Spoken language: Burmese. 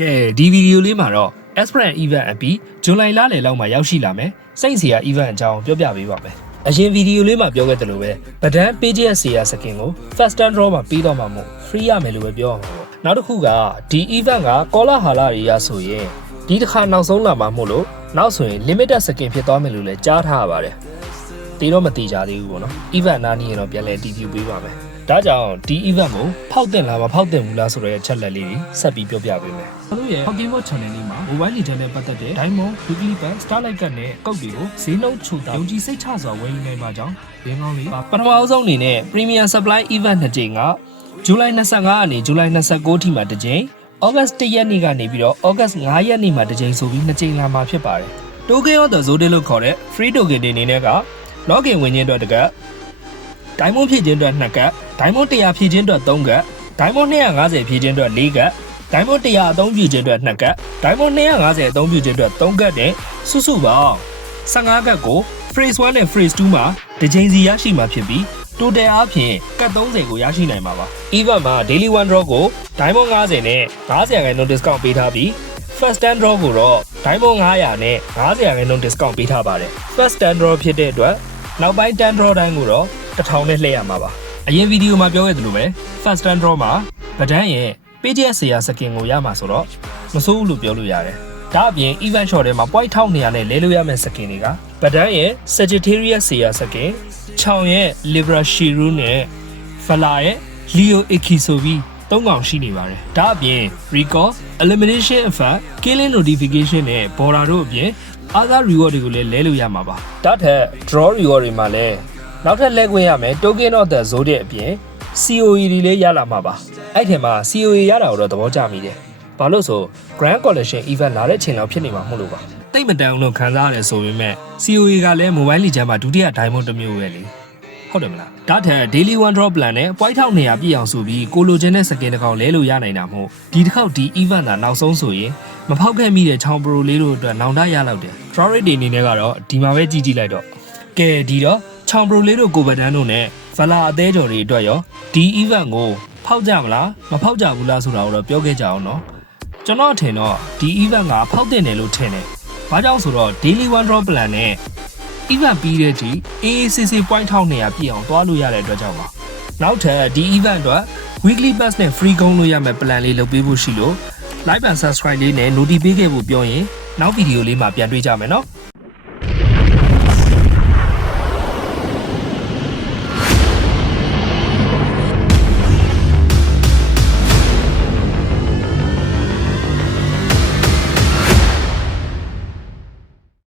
ကဲဒီဗီဒီယိုလေးမှာတော့ Esperant event အပြီးဇွန်လလလယ်လောက်မှာရောက်ရှိလာမယ်စိတ်စီယာ event အကြောင်းပြောပြပေးပါမယ်အရင်ဗီဒီယိုလေးမှာပြောခဲ့သလိုပဲဗဒန်း PGS စီယာစကင်ကို first time draw မှာပြီးတော့မှာမို့ free ရမယ်လို့ပဲပြောအောင်ပေါ့နောက်တစ်ခုကဒီ event ကကောလာဟာလာတွေရဆိုရင်ဒီတစ်ခါနောက်ဆုံးလာမှာမို့လို့နောက်ဆိုရင် limited skin ဖြစ်သွားမယ်လို့လည်းကြားထားရပါတယ်တီတော့မတီကြသေးဘူးပေါ့နော် event နားနေရင်တော့ပြန်လဲတီးတီးပေးပါမယ် ဒါကြောင့်ဒီ event ကိုဖောက်တင်လားမဖောက်တင်ဘူးလားဆိုတော့ချက်လက်လေးတွေဆက်ပြီးပြောပြပေးမယ်။တို့ရဲ့ Pokemon Channel လေးမှာ Mobile Legends နဲ့ပတ်သက်တဲ့ Diamond, Weekly Pass, Starlight Card နဲ့ကောက်တွေကိုဈေးနှုန်းချိုတာယုံကြည်စိတ်ချစွာဝယ်ယူနိုင်ပါကြောင်းရင်းကောင်းလေးပထမအဆုံးအနေနဲ့ Premium Supply Event နှစ်ကြိမ်ကဇူလိုင်25ကနေဇူလိုင်29ထိမှာတစ်ကြိမ် August 1ရက်နေ့ကနေပြီးတော့ August 5ရက်နေ့မှာတစ်ကြိမ်ဆိုပြီးနှစ်ကြိမ်လာမှာဖြစ်ပါတယ်။ Token of the Zodiac လို့ခေါ်တဲ့ Free Token တွေအနေနဲ့က Login ဝင်ခြင်းအတွက်တစ်ကပ် ဒိုင်းမွန်ဖြည့်ခြင်းအတွက်2ကပ်ဒိုင်းမွန်100ဖြည့်ခြင်းအတွက်3ကပ်ဒိုင်းမွန်250ဖြည့်ခြင်းအတွက်4ကပ်ဒိုင်းမွန်100အသုံးပြုခြင်းအတွက်2ကပ်ဒိုင်းမွန်250အသုံးပြုခြင်းအတွက်3ကပ်နဲ့စုစုပေါင်း15ကပ်ကို phrase 1နဲ့ phrase 2မှာတစ်ချိန်စီရရှိမှာဖြစ်ပြီး total အားဖြင့်ကတ်30ကိုရရှိနိုင်မှာပါ event မှာ daily one draw ကို diamond 50နဲ့50ရာခိုင်နှုန်း discount ပေးထားပြီး first stand draw ကိုတော့ diamond 900နဲ့50ရာခိုင်နှုန်း discount ပေးထားပါတယ် first stand draw ဖြစ်တဲ့အတွက်နောက်ပိုင်း stand draw တိုင်းကိုတော့ 1000နဲ့လှည့်ရမှာပါအရင်ဗီဒီယိုမှာပြောခဲ့သလိုပဲ first stand draw မှာဗဒန်းရဲ့ PGS ဆရာစကင်ကိုရမှာဆိုတော့မစိုးဘူးလို့ပြောလို့ရတယ်ဒါအပြင် event shot ထဲမှာ point 1200နဲ့လဲလို့ရမယ့်စကင်တွေကဗဒန်းရဲ့ Sagittarius ဆရာစကင်ချောင်ရဲ့ Libra Shiru နဲ့ Fala ရဲ့ Leo Iki ဆိုပြီးသုံးကောင်ရှိနေပါတယ်။ဒါအပြင် Recall, Elimination Effect, Killing Notification နဲ့ Border တို့အပြင် other reward တွေကိုလည်းလဲလို့ရမှာပါ။ဒါထက် Draw reward တွေမှာလည်း နောက်ထပ်လဲခွင့်ရမယ် Token of the Zodiac အပြင် COE တွေလည်းရလာမှာပါ။အဲ့ထင်မှာ COE ရတာကိုတော့သဘောကျမိတယ်။ဘာလို့ဆို Grand Collection Event လာတဲ့ချိန်လောက်ဖြစ်နေမှာမဟုတ်လို့ပါ။တိတ်မတန်အောင်လို့ခံစားရတယ်ဆိုပေမဲ့ COE ကလည်း Mobile Legends မှာဒုတိယ Diamond တစ်မျိုးပဲလေ။ဟုတ်တယ်မလားဒါထက် daily one drop plan နဲ့ point 1200ပြည့်အောင်ဆိုပြီးကိုလိုချင်တဲ့စကင်တစ်ကောင်လဲလို့ရနိုင်တာမို့ဒီတစ်ခေါက်ဒီ event တာနောက်ဆုံးဆိုရင်မဖောက်ခဲ့မိတဲ့ချောင်း pro လေးတို့အတွက်နောင်တရလောက်တယ် draw rate တွေအနေနဲ့ကတော့ဒီမှာပဲကြည့်ကြည့်လိုက်တော့ကဲဒီတော့ ချောင်း pro လေးတို့ကိုဗဒန်တို့နဲ့ vala အသေးကြော်တွေအတွက်ရောဒီ event ကိုဖောက်ကြမလားမဖောက်ကြဘူးလားဆိုတာကိုတော့ပြောခဲ့ကြအောင်နော်ကျွန်တော်အထင်တော့ဒီ event ကဖောက်တင်တယ်လို့ထင်တယ်ဘာကြောင့်ဆိုတော့ daily one drop plan နဲ့ event ပြီးတဲ့အထိ AACC point 1200ပြည့်အောင်သွားလို့ရတဲ့အတွက်ကြောင့်ပါနောက်ထပ်ဒီ event အတွက် weekly pass နဲ့ free ကုန်းလို့ရမယ့် plan လေးလုပ်ပေးဖို့ရှိလို့ like and subscribe လေးနဲ့ notification ပေးခဲ့ဖို့ပြောရင်နောက်ဗီဒီယိုလေးမှာပြန်တွေ့ကြမယ်နော်